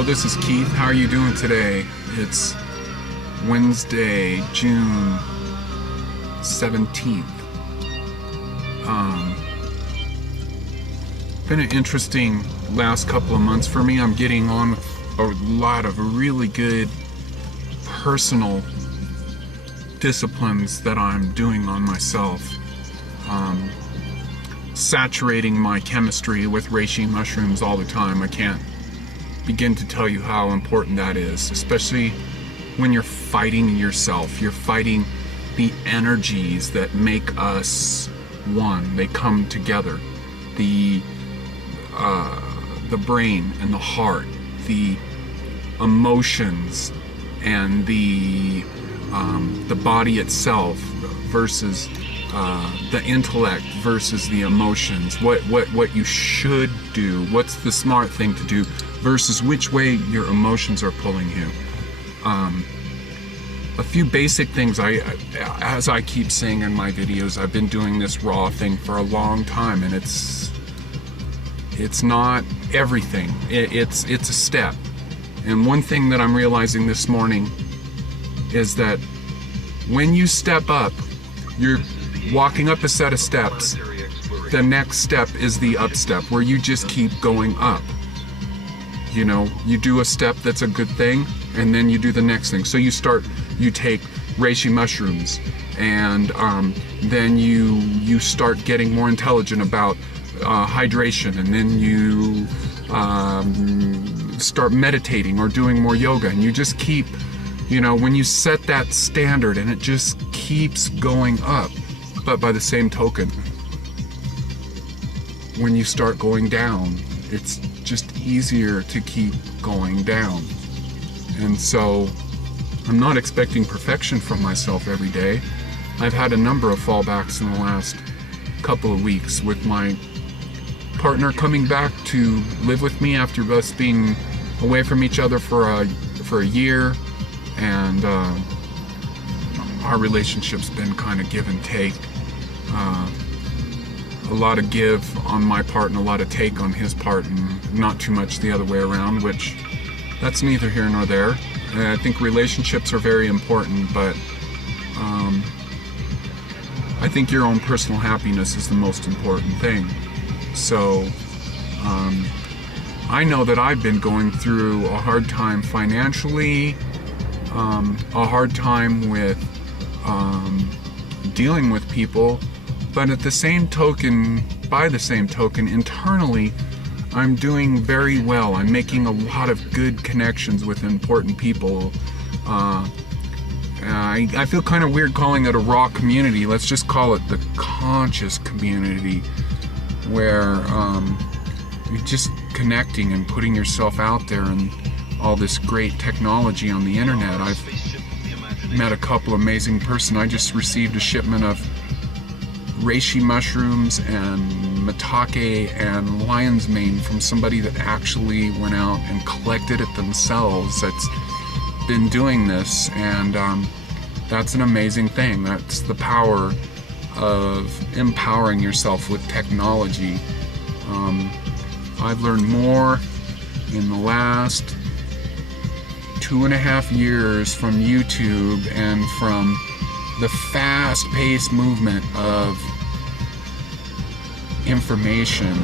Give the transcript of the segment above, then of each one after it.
Hello, this is Keith. How are you doing today? It's Wednesday, June 17th. Been an interesting last couple of months for me. I'm getting on with a lot of really good personal disciplines that I'm doing on myself. Saturating my chemistry with reishi mushrooms all the time. I can't begin to tell you how important that is, especially when you're fighting yourself. You're fighting the energies that make us one. They come together. The brain and the heart, the emotions and the body itself versus the intellect versus the emotions. What you should do, what's the smart thing to do versus which way your emotions are pulling you. A few basic things, as I keep saying in my videos, I've been doing this raw thing for a long time, and it's not everything. It's a step. And one thing that I'm realizing this morning is that when you step up, you're walking up a set of steps. The next step is the up step, where you just keep going up. You know, you do a step that's a good thing, and then you do the next thing. So you take reishi mushrooms, and then you start getting more intelligent about hydration, and then you start meditating or doing more yoga, and you just keep, when you set that standard, and it just keeps going up. But by the same token, when you start going down, it's just easier to keep going down. And so I'm not expecting perfection from myself every day. I've had a number of fallbacks in the last couple of weeks, with my partner coming back to live with me after us being away from each other for a year, and our relationship's been kind of give and take. A lot of give on my part and a lot of take on his part, and not too much the other way around, which that's neither here nor there. And I think relationships are very important, but I think your own personal happiness is the most important thing. So I know that I've been going through a hard time financially, a hard time with dealing with people, but by the same token, internally, I'm doing very well. I'm making a lot of good connections with important people. I feel kind of weird calling it a raw community. Let's just call it the conscious community, where you're just connecting and putting yourself out there, and all this great technology on the internet. I've met a couple amazing person. I just received a shipment of reishi mushrooms and maitake and lion's mane from somebody that actually went out and collected it themselves, that's been doing this, and that's an amazing thing. That's the power of empowering yourself with technology. I've learned more in the last 2.5 years from YouTube and from the fast-paced movement of information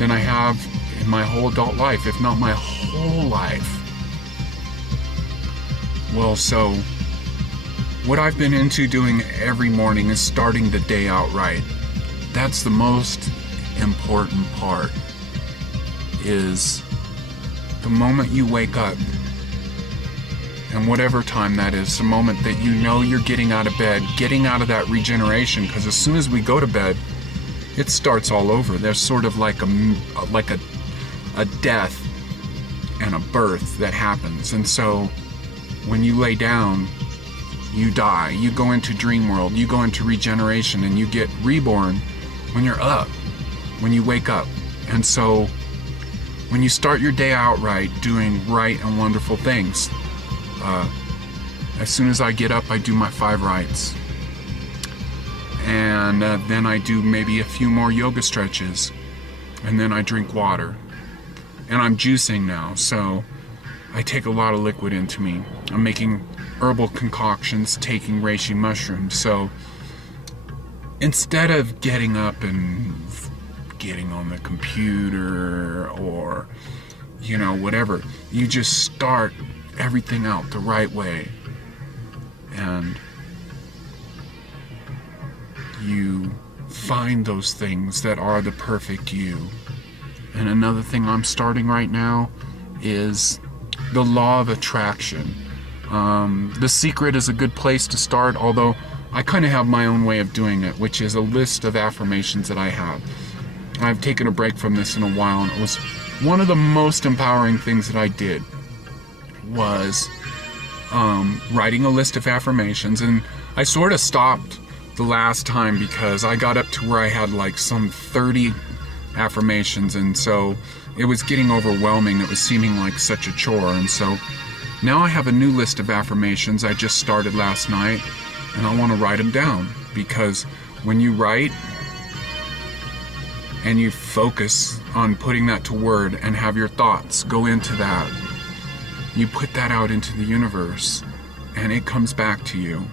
than I have in my whole adult life, if not my whole life. Well, so what I've been into doing every morning is starting the day out right. That's the most important part, is the moment you wake up, and whatever time that is, the moment that you know you're getting out of bed, getting out of that regeneration, because as soon as we go to bed, it starts all over. There's sort of like a death and a birth that happens. And so when you lay down, you die. You go into dream world, you go into regeneration, and you get reborn when you're up, when you wake up. And so when you start your day out right, doing right and wonderful things, as soon as I get up, I do my 5 rights. And then I do maybe a few more yoga stretches. And then I drink water. and I'm juicing now, so I take a lot of liquid into me. I'm making herbal concoctions, taking reishi mushrooms. So instead of getting up and getting on the computer or, whatever, you just start everything out the right way. And you find those things that are the perfect you. And another thing I'm starting right now is the law of attraction. The Secret is a good place to start, although I kind of have my own way of doing it, which is a list of affirmations that I have. I've taken a break from this in a while, and it was one of the most empowering things that I did was writing a list of affirmations. And I sort of stopped the last time because I got up to where I had like some 30 affirmations, and so it was getting overwhelming. It was seeming like such a chore, and so now I have a new list of affirmations I just started last night, and I want to write them down, because when you write and you focus on putting that to word and have your thoughts go into that, you put that out into the universe and it comes back to you.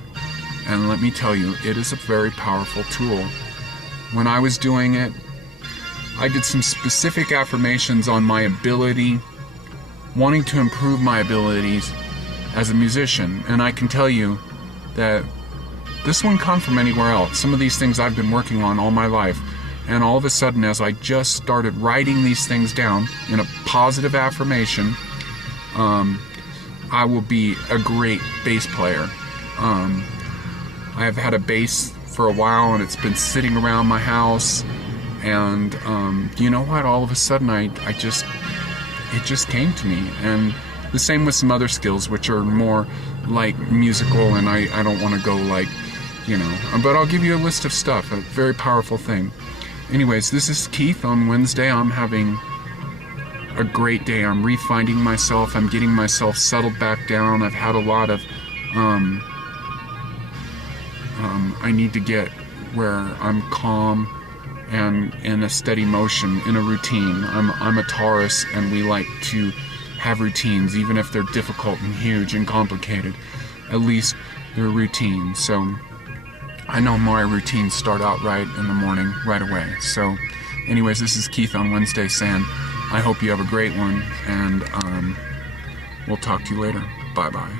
And let me tell you, it is a very powerful tool. When I was doing it, I did some specific affirmations on my ability, wanting to improve my abilities as a musician. And I can tell you that this wouldn't come from anywhere else. Some of these things I've been working on all my life. And all of a sudden, as I just started writing these things down in a positive affirmation, I will be a great bass player. I have had a bass for a while, and it's been sitting around my house. And you know what? All of a sudden, it just came to me. And the same with some other skills, which are more like musical, and I don't want to go like, but I'll give you a list of stuff, a very powerful thing. Anyways, this is Keith on Wednesday. I'm having a great day. I'm refinding myself. I'm getting myself settled back down. I've had a lot of, I need to get where I'm calm and in a steady motion, in a routine. I'm a Taurus, and we like to have routines, even if they're difficult and huge and complicated. At least they're routines. So I know my routines start out right in the morning, right away. So anyways, this is Keith on Wednesday saying, I hope you have a great one, and we'll talk to you later. Bye-bye.